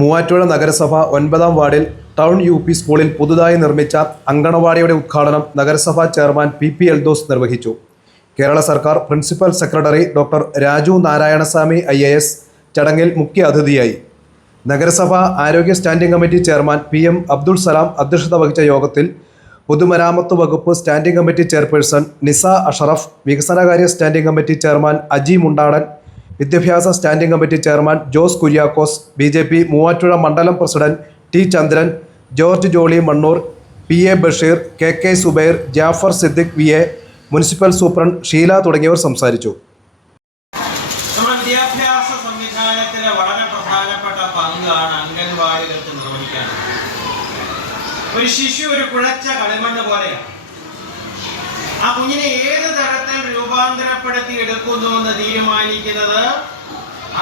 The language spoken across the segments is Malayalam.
മൂവാറ്റുപുഴ നഗരസഭ ഒൻപതാം വാർഡിൽ ടൗൺ യു പി സ്കൂളിൽ പുതുതായി നിർമ്മിച്ച അങ്കണവാടിയുടെ ഉദ്ഘാടനം നഗരസഭാ ചെയർമാൻ പി പി എൽദോസ് നിർവഹിച്ചു. കേരള സർക്കാർ principal secretary doctor Raju Narayanaswamy I A S ചടങ്ങിൽ മുഖ്യ അതിഥിയായി. നഗരസഭ ആരോഗ്യ standing committee chairman P M Abdul Salam അധ്യക്ഷത വഹിച്ച യോഗത്തിൽ പൊതുമരാമത്ത് വകുപ്പ് standing committee chairperson Nisa Ashraf വികസനകാര്യ standing committee chairman Aji Mundadan വിദ്യാഭ്യാസ standing committee chairman Jose Kuriakose B J P Muvattupuzha മണ്ഡലം president T Chandran George Jolly Mannoor P A Basheer K K Zubair Jafar Siddique V A municipal superintendent Sheela തുടങ്ങിയവർ സംസാരിച്ചു. ഒരു ശിശു ഒരു കുഴച്ച കളിമണ്ണ് പോലെയാണ്. ആ കുഞ്ഞിനെ ഏത് രൂപാന്തരപ്പെടുത്തി എടുക്കുന്നു എന്ന് തീരുമാനിക്കുന്നത്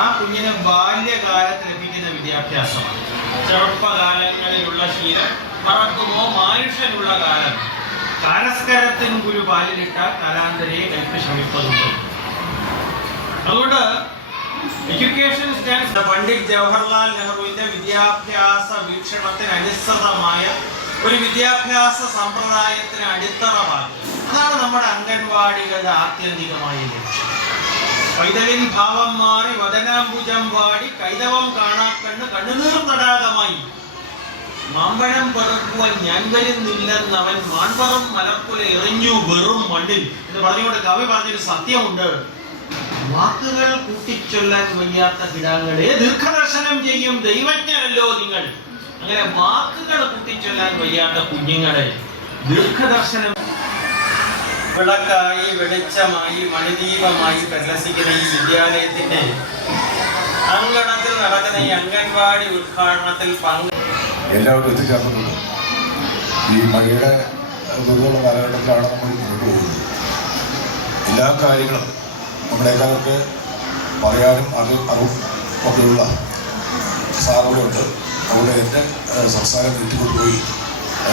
ആ കുഞ്ഞിന് ബാല്യകാലത്ത് ലഭിക്കുന്ന വിദ്യാഭ്യാസമാണ്. ചെറുപ്പകാലങ്ങളിലുള്ള ശീലം മറക്കുമോ? മാനുഷ്യനുള്ള കാലം. കരസ്കരത്തിന് ഗുരു പാലിലിട്ട കലാന്തരെ കൽപ്പ് ശമിപ്പതുണ്ട്. അതുകൊണ്ട് എഡ്യൂക്കേഷൻ സ്റ്റാൻഡ്സ് പണ്ഡിറ്റ് ജവഹർലാൽ നെഹ്റുവിന്റെ വിദ്യാഭ്യാസ വീക്ഷണത്തിന് അനുസൃതമായ ഒരു വിദ്യാഭ്യാസ സമ്പ്രദായത്തിന് അടിത്തറ പാകുക അതാണ് നമ്മുടെ അംഗൻവാടികളുടെ ആത്യന്തികമായ ലക്ഷ്യം പൈതലിൻ ഭാവം മാറി വദനാംബുജം വാടി കൈതവം കാണാക്കണ്ണ് കണ്ണുനീർ തടാകമായി. മാമ്പഴം പറക്കുവാൻ ഞാൻ വരുന്നില്ലെന്ന് അവൻ മാൺപറം മലപ്പുല എറിഞ്ഞു വെറും മണ്ണിൽ. എന്ന് പറഞ്ഞുകൊണ്ട് കവി പറഞ്ഞൊരു സത്യമുണ്ട്. വാക്കുകൾ കൂട്ടിച്ചൊല്ലാൻ വയ്യാത്ത കിടാങ്ങളെ ദീർഘദർശനം ചെയ്യും ദൈവജ്ഞനല്ലോ നിങ്ങൾ. അങ്ങനെ വാക്കുകൾ കൂട്ടിച്ചൊല്ലാൻ വയ്യാത്ത കുഞ്ഞുങ്ങളെ ദീർഘദർശനം വിളക്കായി വെളിച്ചമായി മണിദീപമായി പ്രശസിക്കുന്ന ഈ വിദ്യാലയത്തിന്റെ അങ്കണത്തിൽ നടക്കുന്ന ഈ അംഗൻവാടി ഉദ്ഘാടനത്തിൽ പങ്കു എല്ലാവരും എത്തിച്ചേർന്നിട്ടുണ്ട്. ഈ മഴയുടെ ദുർബല കാലഘട്ടത്തിലാണ് നമ്മൾ മുന്നോട്ട് പോകുന്നത് എല്ലാ കാര്യങ്ങളും നമ്മളെക്കാളൊക്കെ പറയാനും അത് അറിവും ഒക്കെയുള്ള സാറുകളുണ്ട് അതുകൊണ്ട് എന്റെ സംസാരം നീട്ടിക്കൊണ്ടുപോയി.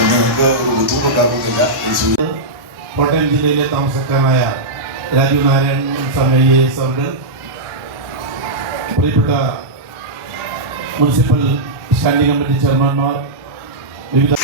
നിങ്ങൾക്ക് ഒരു ബുദ്ധിമുട്ടുണ്ടാക്കുന്നില്ല. കോട്ടയം ജില്ലയിലെ താമസക്കാരനായ രാജീവ് നാരായണൻ സ്വാമി ഐ എസ് അവരുടെ പ്രിയപ്പെട്ട മുനിസിപ്പൽ സ്റ്റാൻഡിംഗ് കമ്മിറ്റി ചെയർമാൻമാർ വിവിധ